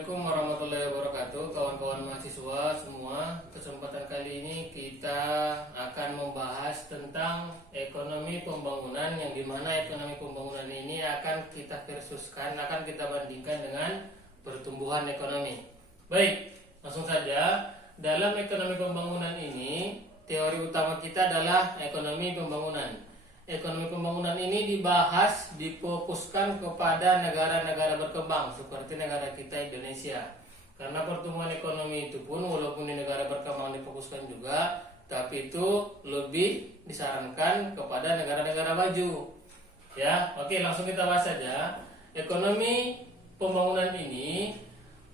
Assalamualaikum warahmatullahi wabarakatuh, kawan-kawan mahasiswa semua. Kesempatan kali ini kita akan membahas tentang ekonomi pembangunan, yang dimana ekonomi pembangunan ini akan kita versuskan, akan kita bandingkan dengan pertumbuhan ekonomi. Baik, langsung saja. Dalam ekonomi pembangunan ini, teori utama kita adalah ekonomi pembangunan. Ekonomi pembangunan ini dibahas, difokuskan kepada negara-negara berkembang seperti negara kita Indonesia. Karena pertumbuhan ekonomi itu pun walaupun di negara berkembang difokuskan juga, tapi itu lebih disarankan kepada negara-negara maju. Ya, oke, langsung kita bahas saja. Ekonomi pembangunan ini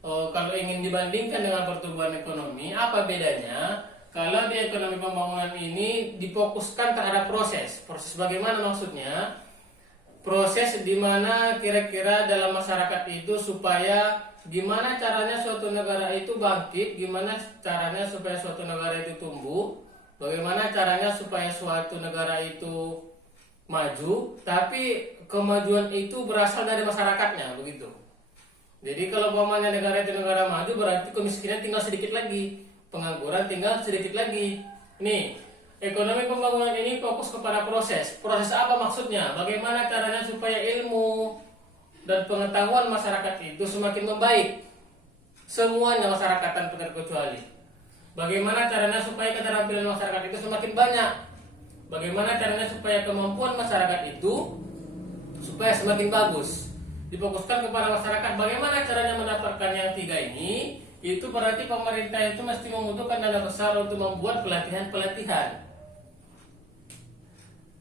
kalau ingin dibandingkan dengan pertumbuhan ekonomi, apa bedanya? Kalau di ekonomi pembangunan ini difokuskan terhadap proses bagaimana maksudnya? Proses di mana kira-kira dalam masyarakat itu supaya gimana caranya suatu negara itu bangkit, gimana caranya supaya suatu negara itu tumbuh, bagaimana caranya supaya suatu negara itu maju, tapi kemajuan itu berasal dari masyarakatnya, begitu. Jadi kalau umpamanya negara itu negara maju, berarti kemiskinan tinggal sedikit lagi, pengangguran tinggal sedikit lagi. Nih, ekonomi pembangunan ini fokus kepada proses. Proses apa maksudnya? Bagaimana caranya supaya ilmu dan pengetahuan masyarakat itu semakin membaik? Semuanya masyarakat tanpa terkecuali. Bagaimana caranya supaya keterampilan masyarakat itu semakin banyak? Bagaimana caranya supaya kemampuan masyarakat itu supaya semakin bagus? Difokuskan kepada masyarakat. Bagaimana caranya mendapatkan yang tiga ini? Itu berarti pemerintah itu mesti membutuhkan dana besar untuk membuat pelatihan-pelatihan,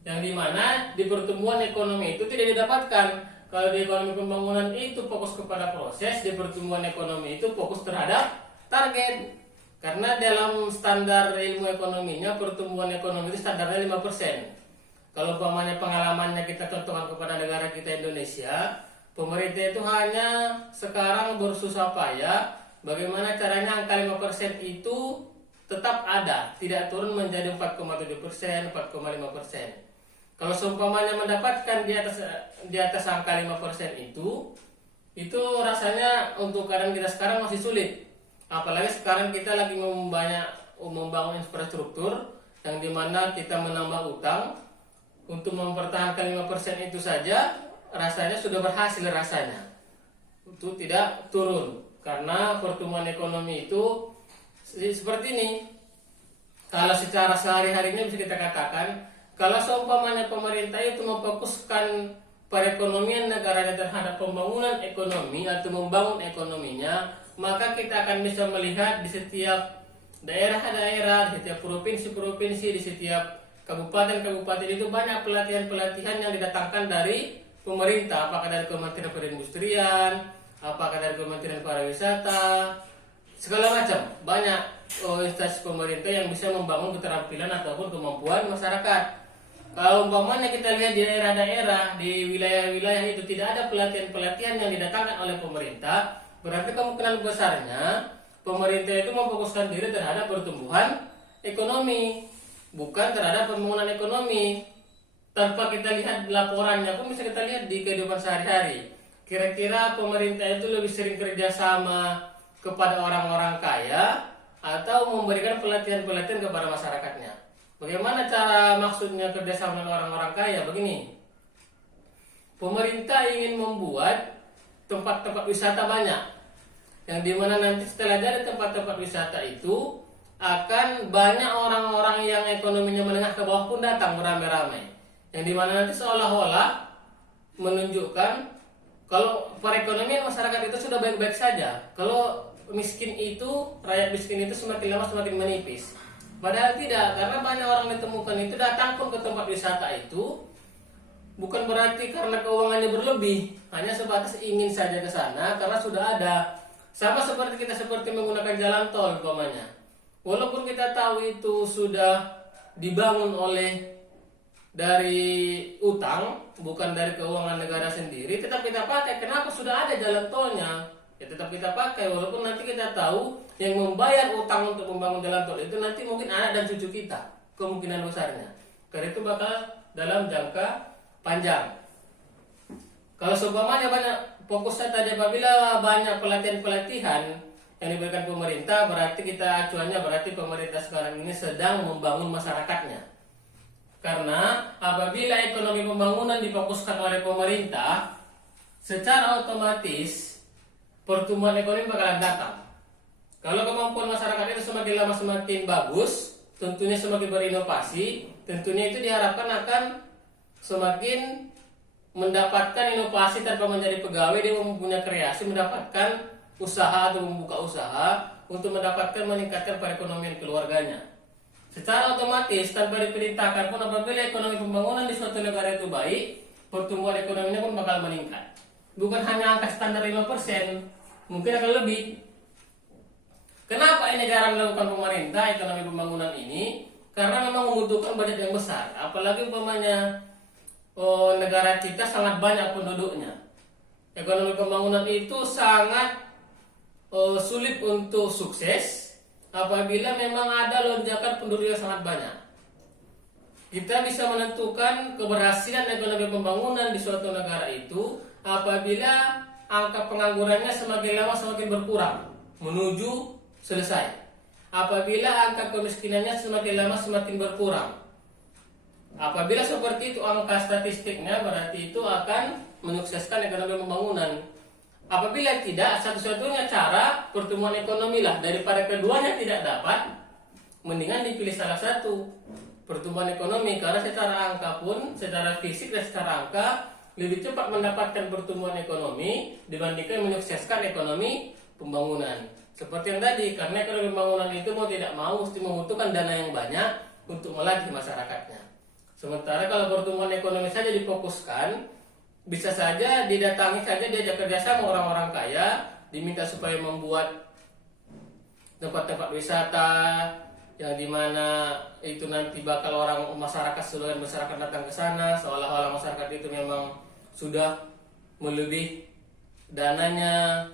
yang dimana di pertumbuhan ekonomi itu tidak didapatkan. Kalau di ekonomi pembangunan itu fokus kepada proses, di pertumbuhan ekonomi itu fokus terhadap target. Karena dalam standar ilmu ekonominya, pertumbuhan ekonomi itu standarnya 5%. Kalau umpamanya pengalamannya kita contohkan kepada negara kita Indonesia, pemerintah itu hanya sekarang bersusah payah bagaimana caranya angka 5% itu tetap ada, tidak turun menjadi 4,7%, 4,5%. Kalau seumpamanya mendapatkan di atas angka 5% itu rasanya untuk keadaan kita sekarang masih sulit. Apalagi sekarang kita lagi membangun infrastruktur, yang dimana kita menambah utang untuk mempertahankan 5% itu saja rasanya sudah berhasil rasanya. Itu tidak turun. Karena pertumbuhan ekonomi itu seperti ini. Kalau secara sehari-harinya bisa kita katakan, kalau seumpamanya pemerintah itu memfokuskan perekonomian negaranya terhadap pembangunan ekonomi atau membangun ekonominya, maka kita akan bisa melihat di setiap daerah-daerah, di setiap provinsi-provinsi, di setiap kabupaten-kabupaten itu banyak pelatihan-pelatihan yang didatangkan dari pemerintah, apakah dari Kementerian Perindustrian, apakah dari Kementerian Pariwisata, segala macam. Banyak instansi pemerintah yang bisa membangun keterampilan ataupun kemampuan masyarakat. Kalau umpamanya kita lihat di daerah-daerah, di wilayah-wilayah itu tidak ada pelatihan-pelatihan yang didatangkan oleh pemerintah, berarti kemungkinan besarnya pemerintah itu memfokuskan diri terhadap pertumbuhan ekonomi, bukan terhadap pembangunan ekonomi. Tanpa kita lihat laporannya pun bisa kita lihat di kehidupan sehari-hari. Kira-kira pemerintah itu lebih sering kerjasama kepada orang-orang kaya atau memberikan pelatihan-pelatihan kepada masyarakatnya? Bagaimana cara maksudnya kerjasama dengan orang-orang kaya? Begini, pemerintah ingin membuat tempat-tempat wisata banyak, yang dimana nanti setelah dari tempat-tempat wisata itu akan banyak orang-orang yang ekonominya menengah ke bawah pun datang beramai-ramai, yang dimana nanti seolah-olah menunjukkan kalau perekonomian masyarakat itu sudah baik-baik saja. Kalau miskin itu, rakyat miskin itu semakin lama semakin menipis. Padahal tidak, karena banyak orang ditemukan itu datang pun ke tempat wisata itu bukan berarti karena keuangannya berlebih, hanya sebatas ingin saja ke sana karena sudah ada. Sama seperti kita menggunakan jalan tol umpamanya. Walaupun kita tahu itu sudah dibangun dari utang, bukan dari keuangan negara sendiri, tetap kita pakai. Kenapa? Sudah ada jalan tolnya, ya tetap kita pakai. Walaupun nanti kita tahu yang membayar utang untuk membangun jalan tol itu nanti mungkin anak dan cucu kita, kemungkinan besarnya. Karena itu bakal dalam jangka panjang. Kalau seumpamanya banyak fokusnya tadi apabila banyak pelatihan-pelatihan yang diberikan pemerintah, berarti kita acuannya berarti pemerintah sekarang ini sedang membangun masyarakatnya. Karena apabila ekonomi pembangunan difokuskan oleh pemerintah, secara otomatis pertumbuhan ekonomi bakalan datang. Kalau kemampuan masyarakat itu semakin lama semakin bagus, tentunya semakin berinovasi, tentunya itu diharapkan akan semakin mendapatkan inovasi tanpa menjadi pegawai. Dia mempunyai kreasi, mendapatkan usaha atau membuka usaha untuk mendapatkan meningkatkan perekonomian keluarganya. Secara otomatis tanpa diperintahkan pun, apabila ekonomi pembangunan di suatu negara itu baik, pertumbuhan ekonominya pun bakal meningkat. Bukan hanya angka standar 5%, mungkin akan lebih. Kenapa ini jarang dilakukan pemerintah ekonomi pembangunan ini? Karena memang membutuhkan budget yang besar. Apalagi umpamanya negara kita sangat banyak penduduknya. Ekonomi pembangunan itu sangat sulit untuk sukses apabila memang ada lonjakan penduduk yang sangat banyak. Kita bisa menentukan keberhasilan ekonomi pembangunan di suatu negara itu apabila angka penganggurannya semakin lama semakin berkurang menuju selesai. Apabila angka kemiskinannya semakin lama semakin berkurang. Apabila seperti itu angka statistiknya, berarti itu akan menyukseskan ekonomi pembangunan. Apabila tidak, satu-satunya cara pertumbuhan ekonomi lah, daripada keduanya tidak dapat, mendingan dipilih salah satu, pertumbuhan ekonomi. Karena secara angka pun, secara fisik dan secara angka lebih cepat mendapatkan pertumbuhan ekonomi dibandingkan menyukseskan ekonomi pembangunan. Seperti yang tadi, karena ekonomi pembangunan itu mau tidak mau mesti membutuhkan dana yang banyak untuk melatih masyarakatnya. Sementara kalau pertumbuhan ekonomi saja difokuskan, bisa saja didatangi saja, diajak kerjasama orang-orang kaya, diminta supaya membuat tempat-tempat wisata yang dimana itu nanti bakal orang masyarakat, seluruh masyarakat datang ke sana, seolah-olah masyarakat itu memang sudah melebihi dananya,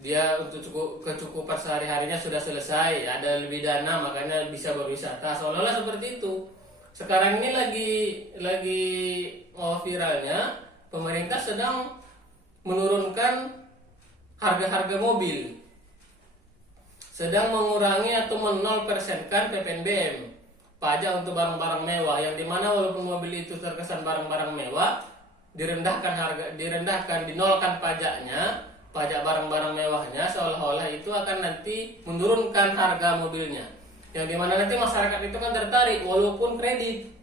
dia untuk kecukupan sehari-harinya sudah selesai, ada lebih dana makanya bisa berwisata, seolah-olah seperti itu. Sekarang ini lagi viralnya pemerintah sedang menurunkan harga-harga mobil, sedang mengurangi atau men0%kan PPNBM, pajak untuk barang-barang mewah, yang dimana walaupun mobil itu terkesan barang-barang mewah, dinolkan pajaknya, pajak barang-barang mewahnya, seolah-olah itu akan nanti menurunkan harga mobilnya, yang dimana nanti masyarakat itu kan tertarik walaupun kredit.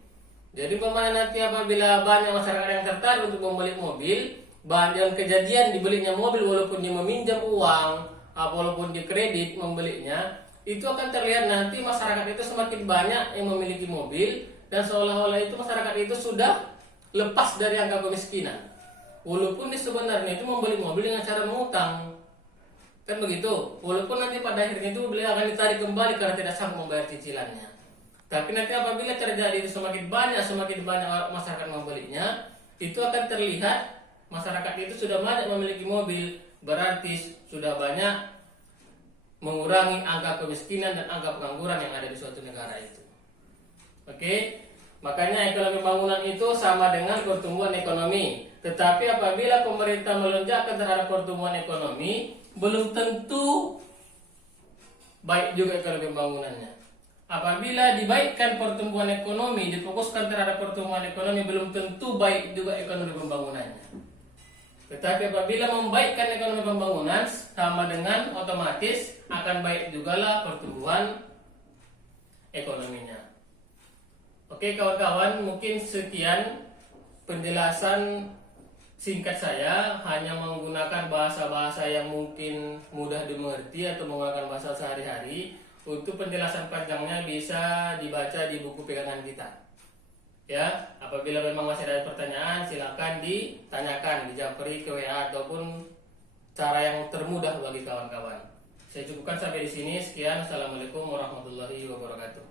Jadi nanti apabila banyak masyarakat yang tertarik untuk membeli mobil, dan kejadian dibelinya mobil walaupun dia meminjam uang, walaupun di kredit membelinya, itu akan terlihat nanti masyarakat itu semakin banyak yang memiliki mobil, dan seolah-olah itu masyarakat itu sudah lepas dari angka kemiskinan. Walaupun sebenarnya itu membeli mobil dengan cara mengutang, kan begitu. Walaupun nanti pada akhirnya itu beli akan ditarik kembali karena tidak sanggup membayar cicilannya. Tapi nanti apabila terjadi itu semakin banyak masyarakat membelinya, itu akan terlihat masyarakat itu sudah banyak memiliki mobil, berarti sudah banyak mengurangi angka kemiskinan dan angka pengangguran yang ada di suatu negara itu. Oke, makanya ekonomi pembangunan itu sama dengan pertumbuhan ekonomi. Tetapi apabila pemerintah melonjakkan terhadap pertumbuhan ekonomi, belum tentu baik juga ekonomi pembangunannya. Apabila dibaikkan pertumbuhan ekonomi, difokuskan terhadap pertumbuhan ekonomi, belum tentu baik juga ekonomi pembangunannya. Tetapi apabila membaikkan ekonomi pembangunan, sama dengan otomatis akan baik jugalah pertumbuhan ekonominya. Oke kawan-kawan, mungkin sekian penjelasan singkat saya, hanya menggunakan bahasa-bahasa yang mungkin mudah dimengerti atau menggunakan bahasa sehari-hari. Untuk penjelasan panjangnya bisa dibaca di buku pegangan kita. Ya, apabila memang masih ada pertanyaan, silakan ditanyakan, dijapri ke WA ataupun cara yang termudah bagi kawan-kawan. Saya cukupkan sampai di sini. Sekian. Assalamualaikum warahmatullahi wabarakatuh.